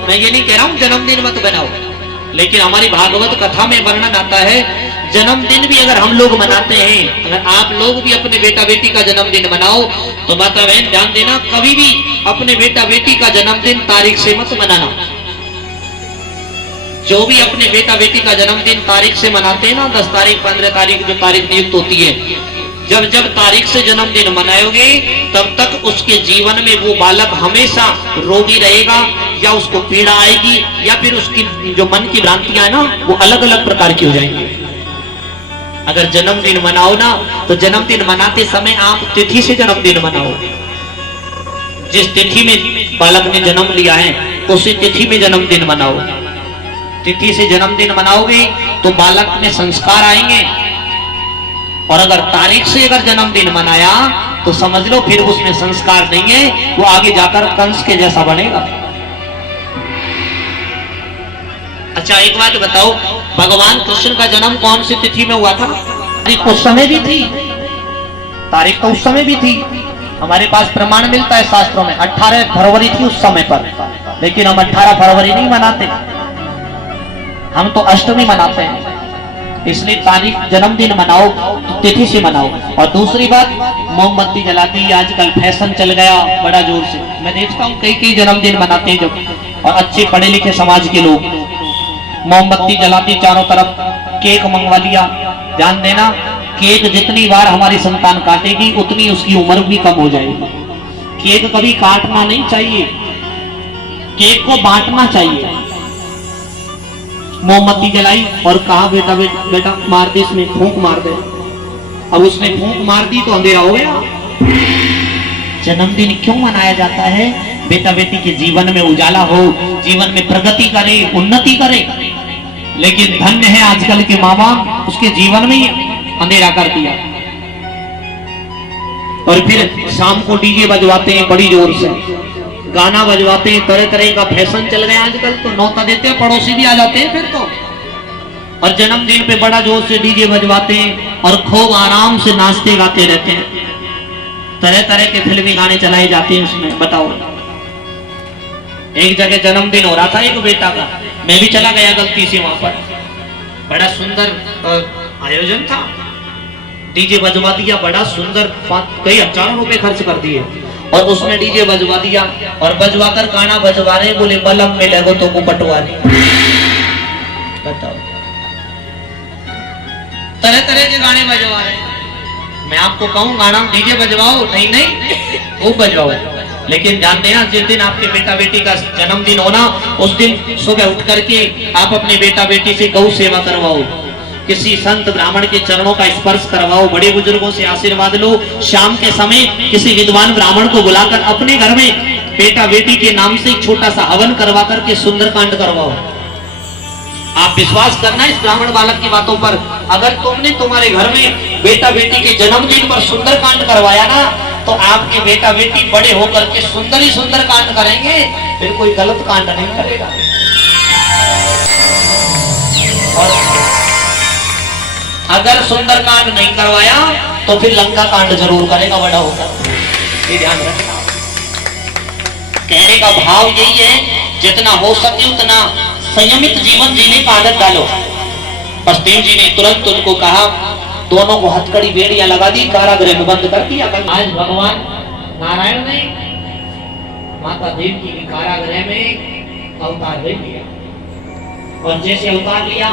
मैं ये नहीं कह रहा हूं जन्मदिन मत बनाओ, लेकिन हमारी भागवत कथा में वर्णन आता है जन्मदिन भी अगर हम लोग मनाते हैं, अगर आप लोग भी अपने बेटा बेटी का जन्मदिन मनाओ तो माता बहन ध्यान देना, कभी भी अपने बेटा बेटी का जन्मदिन तारीख से मत मनाना। जो भी अपने बेटा बेटी का जन्मदिन तारीख से मनाते हैं ना, 10 तारीख 15 तारीख जो तारीख नियुक्त होती है, जब जब तारीख से जन्मदिन मनाओगे तब तक उसके जीवन में वो बालक हमेशा रोगी रहेगा, या उसको पीड़ा आएगी, या फिर उसकी जो मन की भ्रांतियां है ना वो अलग अलग प्रकार की हो जाएंगी। अगर जन्मदिन मनाओ ना तो जन्मदिन मनाते समय आप तिथि से जन्मदिन मनाओ। जिस तिथि में बालक ने जन्म लिया है उसी तिथि में जन्मदिन मनाओ। तिथि से जन्मदिन मनाओगे तो बालक में संस्कार आएंगे, और अगर तारीख से अगर जन्मदिन मनाया तो समझ लो फिर उसमें संस्कार नहीं है, वो आगे जाकर कंस के जैसा बनेगा। अच्छा एक बात बताओ, भगवान कृष्ण का जन्म कौन सी तिथि में हुआ था? तारीख उस समय भी थी, तारीख तो उस समय भी थी, हमारे पास प्रमाण मिलता है शास्त्रों में 18 फरवरी थी उस समय पर, लेकिन हम 18 फरवरी नहीं मनाते, हम तो अष्टमी मनाते हैं। इसलिए तारीख जन्मदिन मनाओ तो तिथि से मनाओ। और दूसरी बात, मोमबत्ती जलाती आजकल फैशन चल गया बड़ा जोर से, मैं देखता हूँ कई कई जन्मदिन मनाते हैं जो, और अच्छे पढ़े लिखे समाज के लोग मोमबत्ती जलाती चारों तरफ, केक मंगवा लिया। ध्यान देना, केक जितनी बार हमारी संतान काटेगी उतनी उसकी उम्र भी कम हो जाएगी। केक कभी काटना नहीं चाहिए, केक को बांटना चाहिए। मोमबत्ती जलाई और कहा बेटा बेटा मार दे, इसमें फूंक मार दे। अब उसने फूंक मार दी तो अंधेरा हो गया। जन्मदिन क्यों मनाया जाता है? बेटा बेटी के जीवन में उजाला हो, जीवन में प्रगति करे, उन्नति करे। लेकिन धन्य है आजकल के माँ बाप, उसके जीवन में ही अंधेरा कर दिया। और फिर शाम को डीजे बजवाते हैं बड़ी जोर से, गाना बजवाते हैं, तरह तरह का फैशन चल गया आजकल, तो नौता देते हैं, पड़ोसी भी आ जाते हैं फिर तो। और जन्मदिन पे बड़ा जोर से डीजे बजवाते हैं और खूब आराम से नाचते गाते रहते हैं, तरह तरह के फिल्मी गाने चलाए जाते हैं उसमें। बताओ, एक जगह जन्मदिन हो रहा था एक बेटा का, मैं भी चला गया गलती से वहां पर, बड़ा सुंदर आयोजन था, डीजे बजवा दिया, बड़ा सुंदर, कई हजारों रुपए खर्च कर दिए, और उसमें डीजे बजवा दिया, और बजवा कर गाना बजवा रहे, बोले बलम में लगो तो को पटवारी। बताओ, तरह तरह के गाने बजवा रहे। मैं आपको कहूँ गाना डीजे बजवाओ, नहीं नहीं वो बजवाओ, लेकिन ध्यान देना जिस दिन आपके बेटा बेटी का जन्मदिन होना उस दिन सुबह उठ करके आप अपने बेटा बेटी से गौ सेवा करवाओ, किसी संत ब्राह्मण के चरणों का स्पर्श करवाओ, बड़े बुजुर्गों से आशीर्वाद लो। शाम के समय किसी विद्वान ब्राह्मण को बुलाकर अपने घर में बेटा बेटी के नाम से एक छोटा सा हवन करवा करके सुंदरकांड करवाओ। आप विश्वास करना इस ब्राह्मण बालक की बातों पर, अगर तुमने तुम्हारे घर में बेटा बेटी के जन्मदिन पर सुंदरकांड करवाया ना, तो आपके बेटा बेटी बड़े होकर के सुंदर ही सुंदर कांड करेंगे, फिर कोई गलत कांड नहीं करेगा। और अगर सुंदर कांड नहीं करवाया तो फिर लंका कांड जरूर करेगा बड़ा होकर, ये ध्यान रखना। कहने का भाव यही है, जितना हो सके उतना संयमित जीवन जीने का आदत डालो। बसदेव जी ने तुरंत उनको कहा, दोनों को हथकड़ी बेड़ियां लगा दी, कारागृह में बंद कर दिया। आज भगवान नारायण ने माता देवकी की कारागृह में अवतार ले लिया, और जैसे अवतार लिया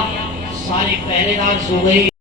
सारे पहरेदार सो गए।